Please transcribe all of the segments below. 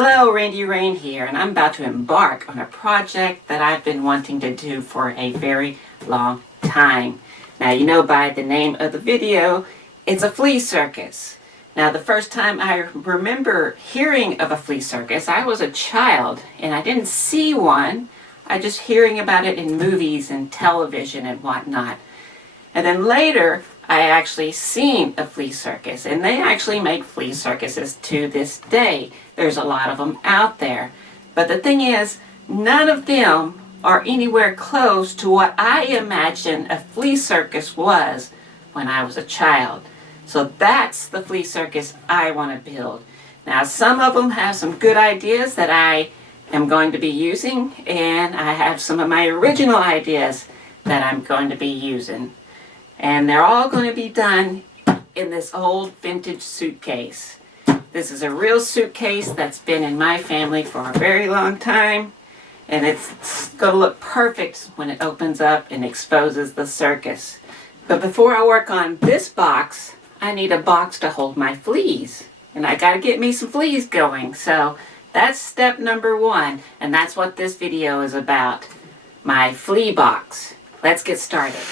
Hello, Randy Rain here, and I'm about to embark on a project that I've been wanting to do for a very long time. Now, you know by the name of the video, it's a flea circus. Now, the first time I remember hearing of a flea circus, I was a child, and I didn't see one. I just hearing about it in movies and television and whatnot. And then later, I actually seen a flea circus, and they actually make flea circuses to this day. There's a lot of them out there. But the thing is, none of them are anywhere close to what I imagined a flea circus was when I was a child. So that's the flea circus I want to build. Now, some of them have some good ideas that I am going to be using, and I have some of my original ideas that I'm going to be using. And they're all going to be done in this old vintage suitcase. This is a real suitcase that's been in my family for a very long time. And it's going to look perfect when it opens up and exposes the circus. But before I work on this box, I need a box to hold my fleas. And I got to get me some fleas going. So that's step number one. And that's what this video is about. My flea box. Let's get started.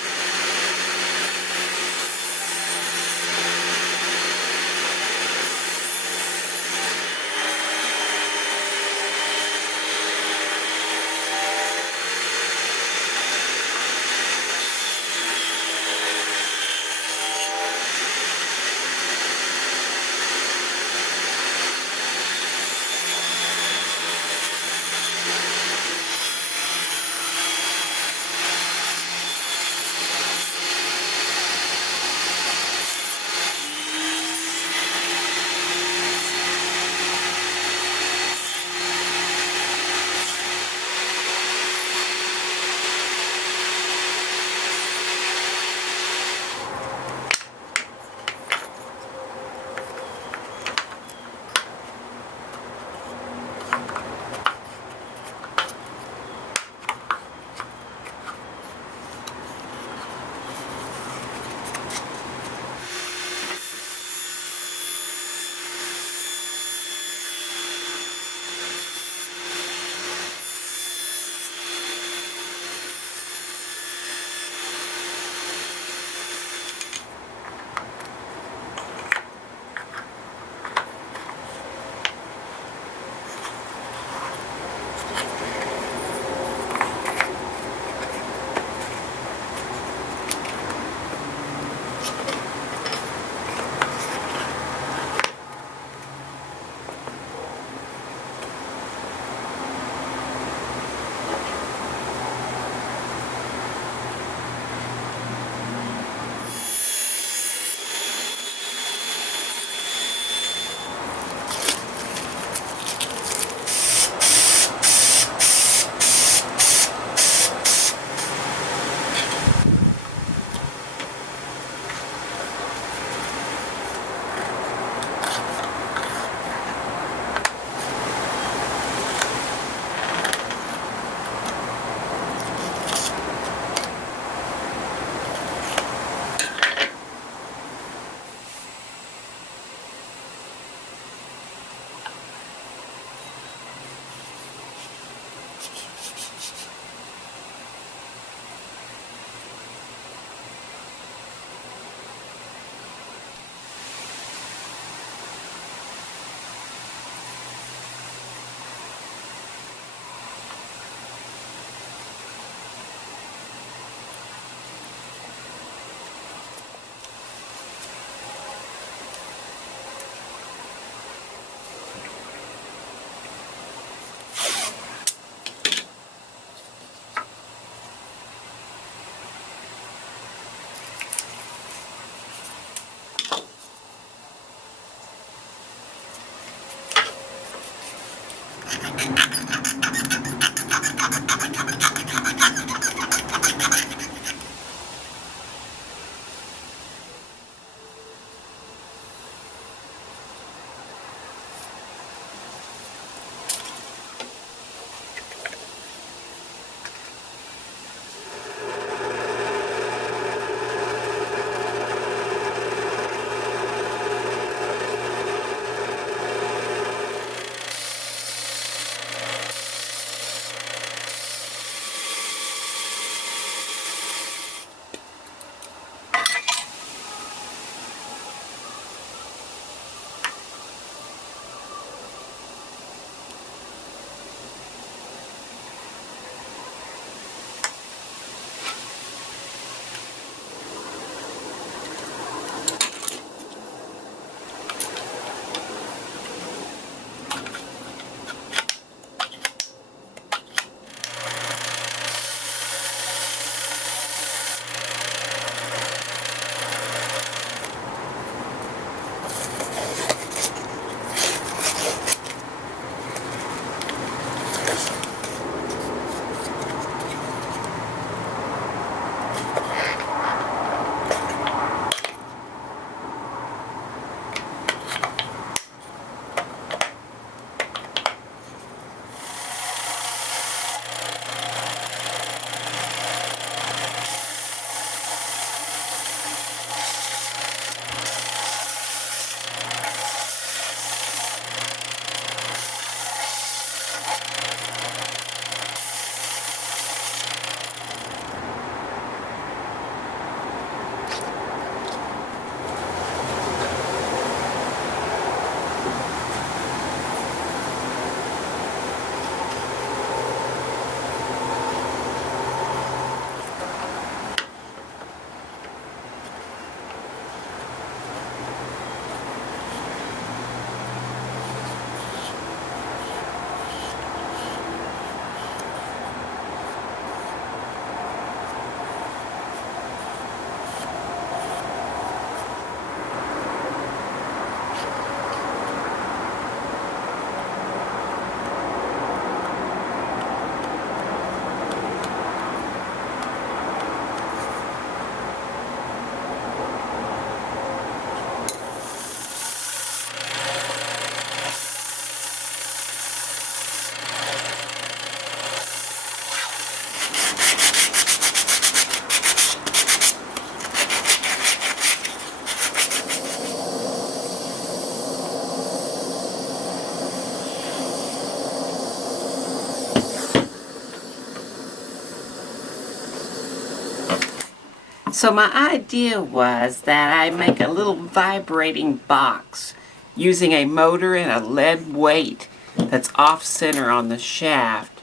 So my idea was that I make a little vibrating box using a motor and a lead weight that's off-center on the shaft.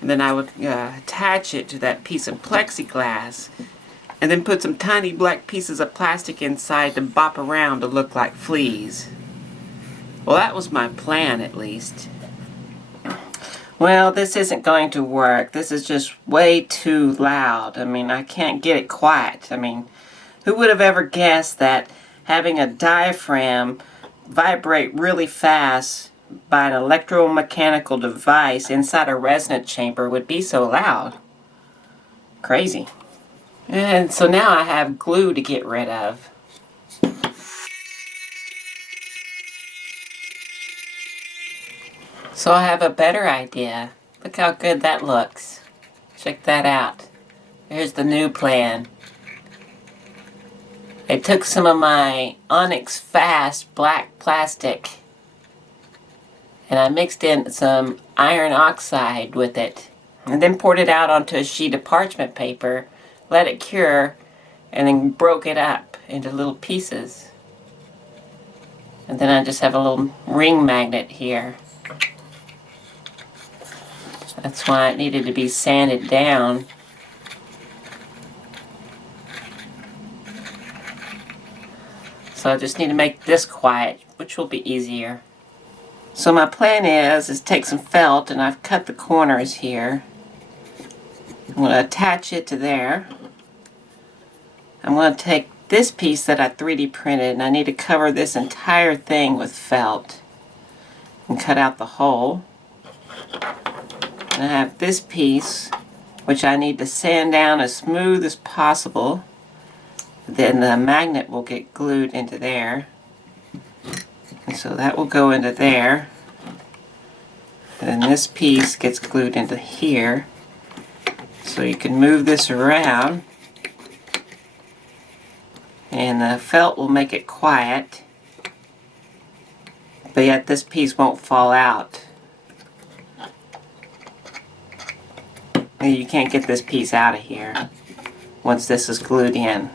And then I would attach it to that piece of plexiglass and then put some tiny black pieces of plastic inside to bop around to look like fleas. Well, that was my plan, at least. Well, this isn't going to work. This is just way too loud. I mean, I can't get it quiet. I mean, who would have ever guessed that having a diaphragm vibrate really fast by an electromechanical device inside a resonant chamber would be so loud? Crazy. And so now I have glue to get rid of. So I have a better idea. Look how good that looks. Check that out. Here's the new plan. I took some of my Onyx Fast black plastic and I mixed in some iron oxide with it and then poured it out onto a sheet of parchment paper, let it cure, and then broke it up into little pieces. And then I just have a little ring magnet here. That's why it needed to be sanded down. So I just need to make this quiet, which will be easier. So my plan is take some felt, and I've cut the corners here. I'm going to attach it to there. I'm going to take this piece that I 3D printed, and I need to cover this entire thing with felt and cut out the hole. And I have this piece, which I need to sand down as smooth as possible. Then the magnet will get glued into there. And so that will go into there. And then this piece gets glued into here. So you can move this around. And the felt will make it quiet. But yet this piece won't fall out. You can't get this piece out of here once this is glued in.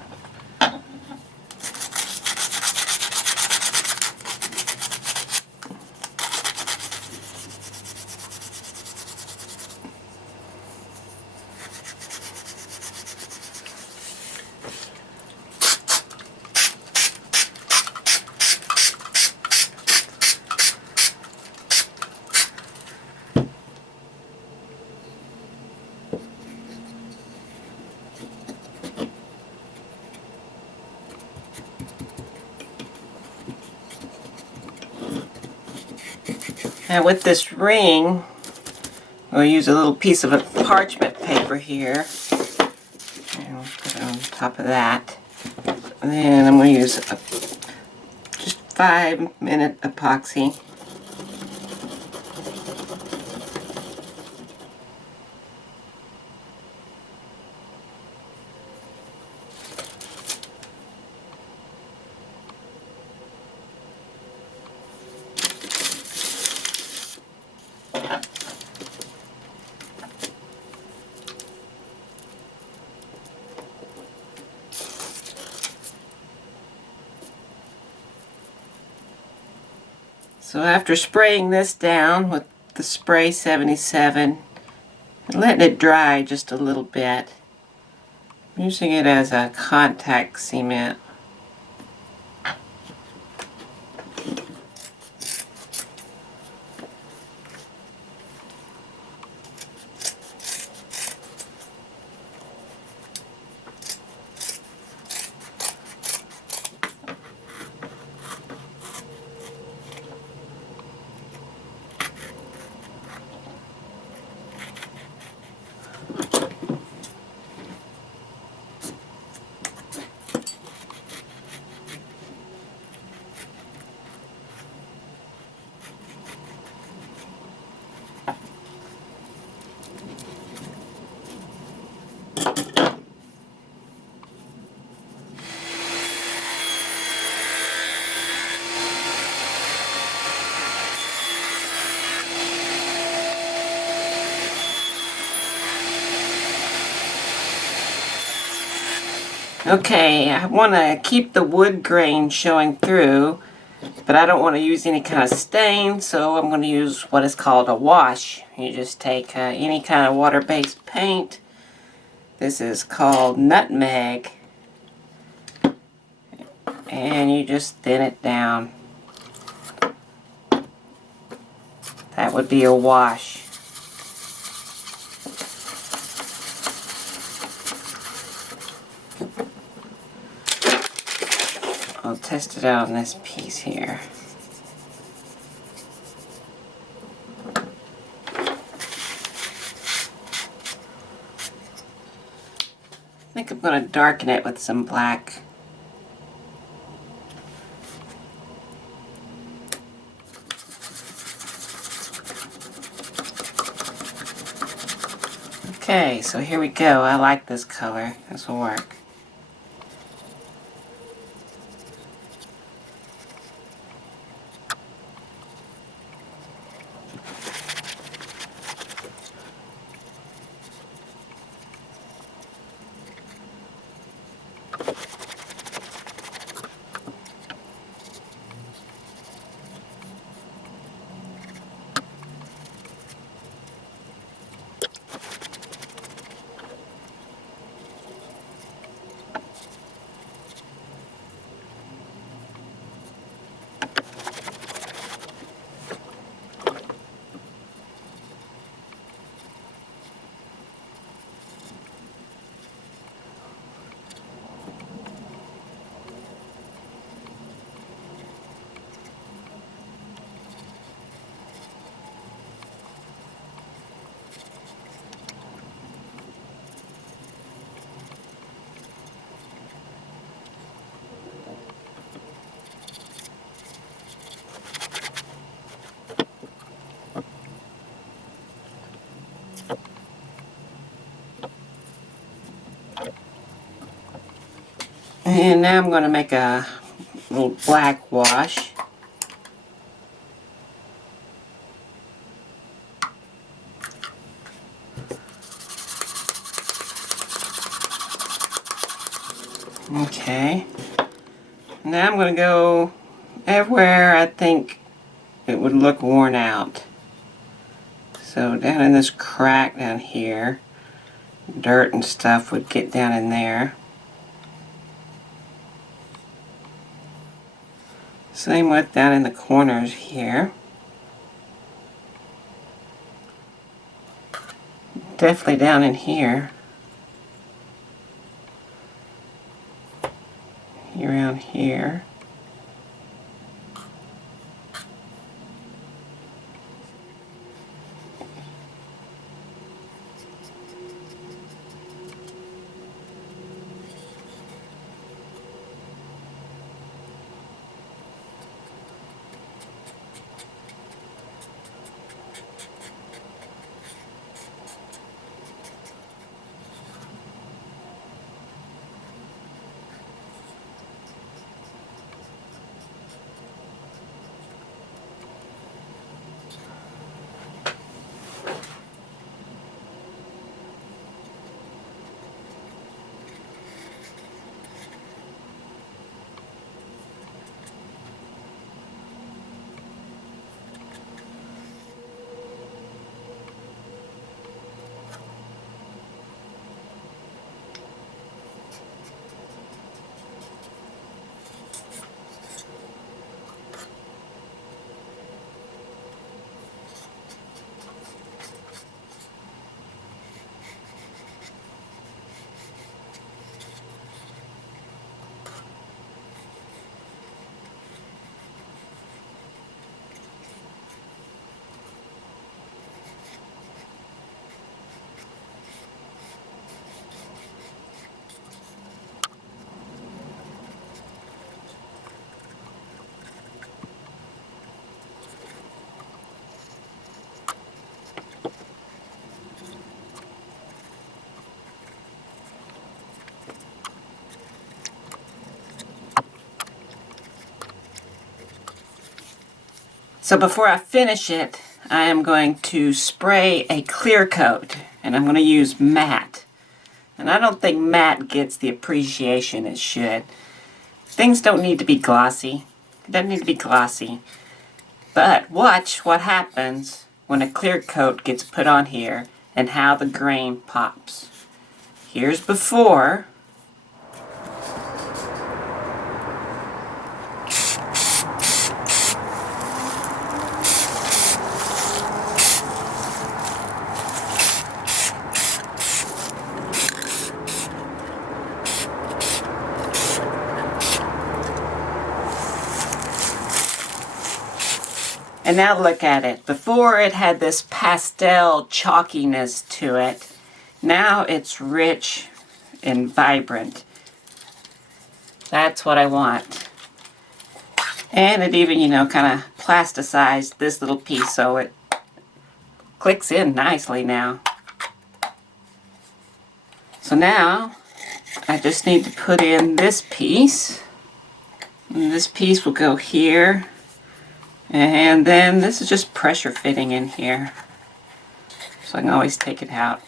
Now with this ring, we'll use a little piece of a parchment paper here. And we'll put it on top of that. And then I'm going to use just 5-minute epoxy. So after spraying this down with the spray 77 and letting it dry just a little bit, I'm using it as a contact cement. Okay, I want to keep the wood grain showing through, but I don't want to use any kind of stain, so I'm going to use what is called a wash. You just take any kind of water-based paint. This is called nutmeg, and you just thin it down. That would be a wash. I'll test it out on this piece here. I think I'm going to darken it with some black. Okay, so here we go. I like this color. This will work. And now I'm going to make a little black wash. Okay. Now I'm going to go everywhere I think it would look worn out. So down in this crack down here, dirt and stuff would get down in there. Same with down in the corners here. Definitely down in here. Around here. So before I finish it, I am going to spray a clear coat, and I'm going to use matte. And I don't think matte gets the appreciation it should. Things don't need to be glossy. It doesn't need to be glossy. But watch what happens when a clear coat gets put on here and how the grain pops. Here's before. And now look at it. Before it had this pastel chalkiness to it. Now it's rich and vibrant. That's what I want. And it even, kind of plasticized this little piece so it clicks in nicely now. So now I just need to put in this piece. And this piece will go here. And then this is just pressure fitting in here. So I can always take it out.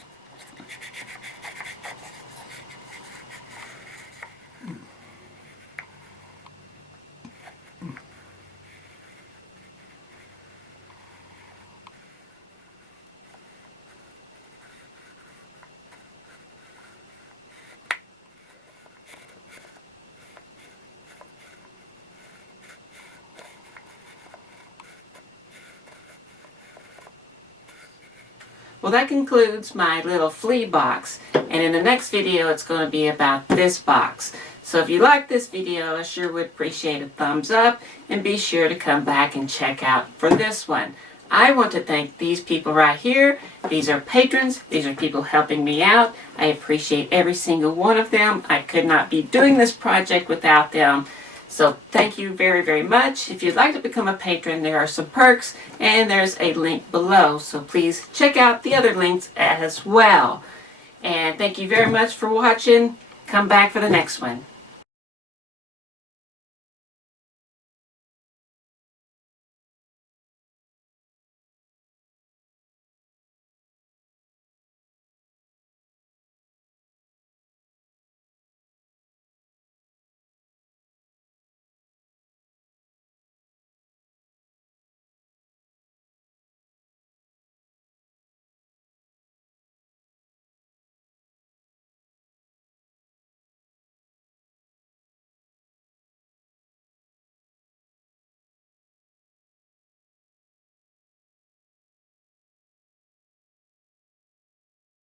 Well, that concludes my little flea box, and in the next video it's going to be about this box. So if you like this video, I sure would appreciate a thumbs up, and be sure to come back and check out for this one. I want to thank these people right here. These are patrons. These are people helping me out. I appreciate every single one of them. I could not be doing this project without them. So thank you very, very much. If you'd like to become a patron, there are some perks, and there's a link below. So please check out the other links as well. And thank you very much for watching. Come back for the next one.